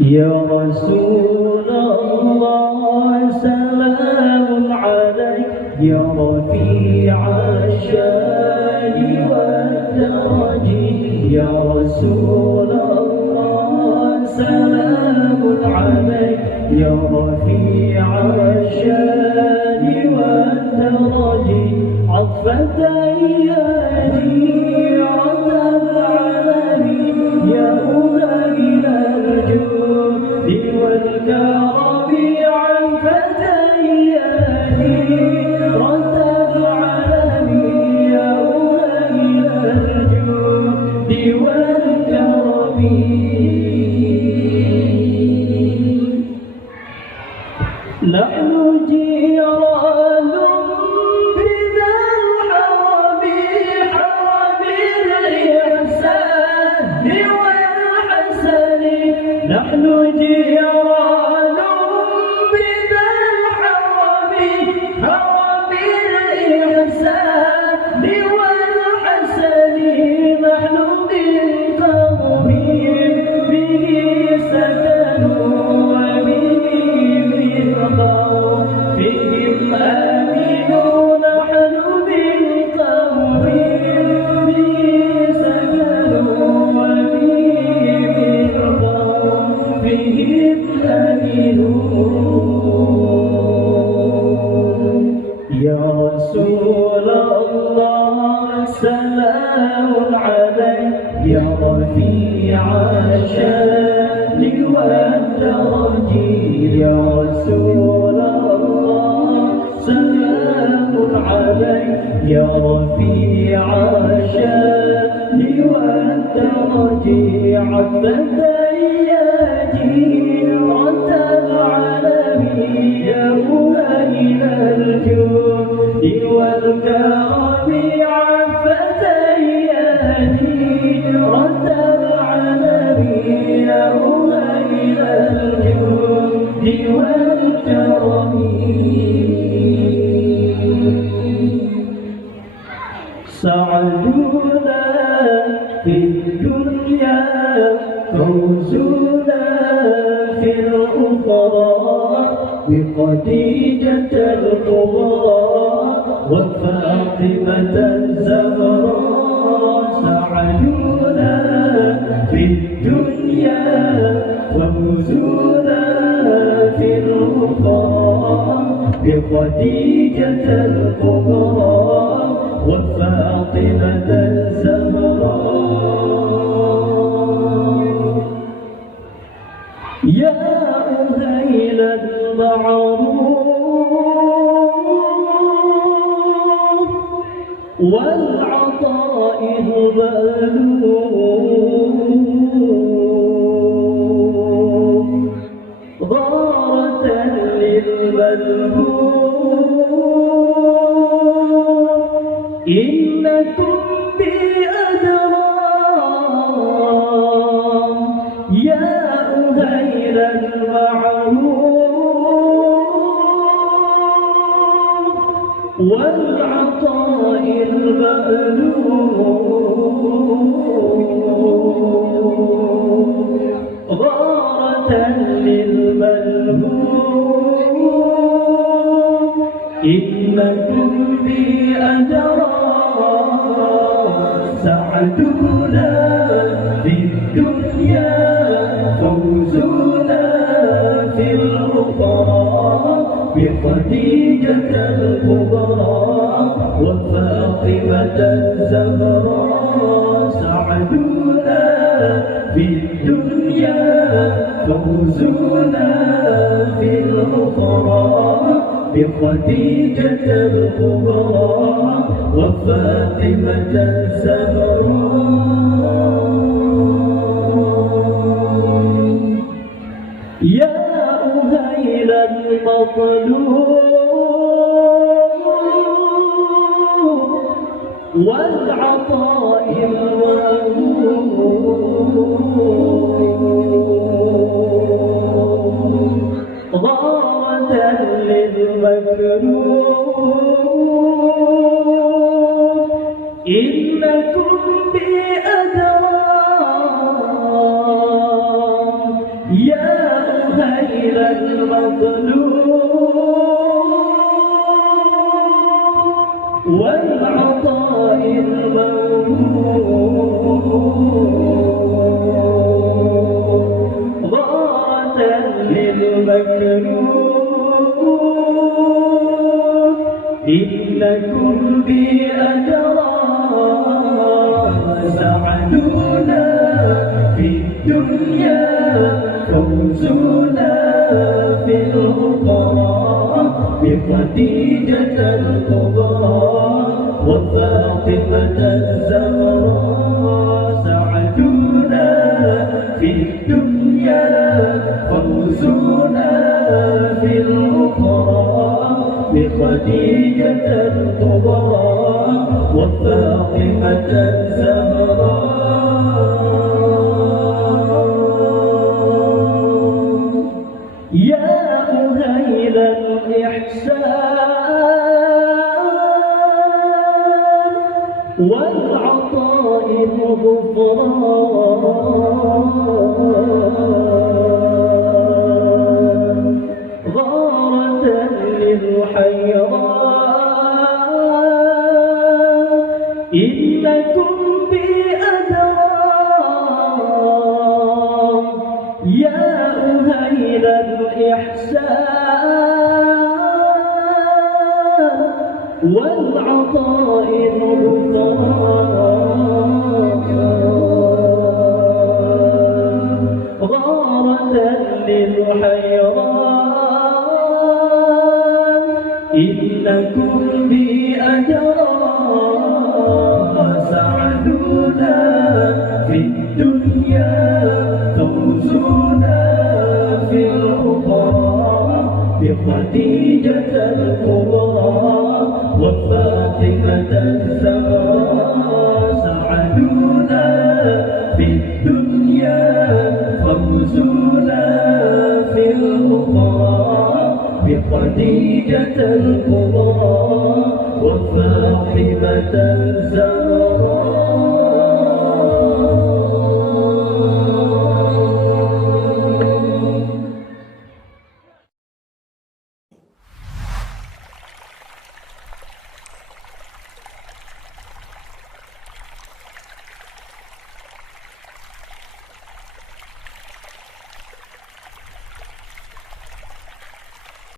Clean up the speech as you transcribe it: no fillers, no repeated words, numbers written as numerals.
يا رسول الله سلام عليك يا رفيع الشان والدرج يا رسول الله سلام عليك يا رفيع الشان والدرج عطفة يدي والكرم عن فتياني رد العالم يا أولى الجود والكرم نحن جيران بذا الحرم حرم الإحسان والحسن نحن جيران بذا الحرم حرم الإحسان والحسن نحن من قوم به سكنوا وبه من خوفهم آمنوا نحن من قوم به سكنوا وبه من خوفهم آمنون يا رسول الله سلام عليك يا رفيع الشان والدرج يا رسول الله سلام عليك يا رفيع الشان والدرج عبد جيرة العالم يا أولى الجود والكرم عفة جيرة العالم يا أولى الجود والكرم سعدنا في الدنيا فوزنا في الأخرى بخديجة الكبرى وفاطمة الزهراء سعدنا في الدنيا فوزنا في الأخرى بخديجة الكبرى وفاطمة الزهراء يا أهيل المعروف والعطاء المألوف غارة للملهوف إنكم بأدرام يا أهيل المعروف والعطاء المألوف غارة للملهوف إنكم بأدرام سعدنا في الدنيا فوزنا في الأخرى بخديجة الكبرى وفاطمة الزهراء سعدنا في الدنيا فوزنا في الأخرى بخديجة الكبرى وفاطمة الزهراء يا أهيل المطلوب والعطاء الموهوب غارة للمكروه إنكم بأدرام يا أهيل المظلوم والعطاء الموهوب ضاعة للمكروه إنكم بأجرا سعدونا في الدنيا فوزنا في الأخرى بخديجة الكبرى وفاطمة الزهراء سعدونا في الدنيا فوزنا في الأخرى بخديجة الكبرى وفاطمة الزهراء يا أهيل الإحسان والعطاء الغفران غارة للحيران إنكم بأدران يا أهيل الإحسان والعطاء الغفران غارة للحيران إنكم بأجرا سعدونا في الدنيا فوزنا في الأخرى بخديجة الكبرى وفاطمة الزهراء سعدونا في الدنيا فوزنا في الأخرى بخديجة الكبرى وفاطمة الزهراء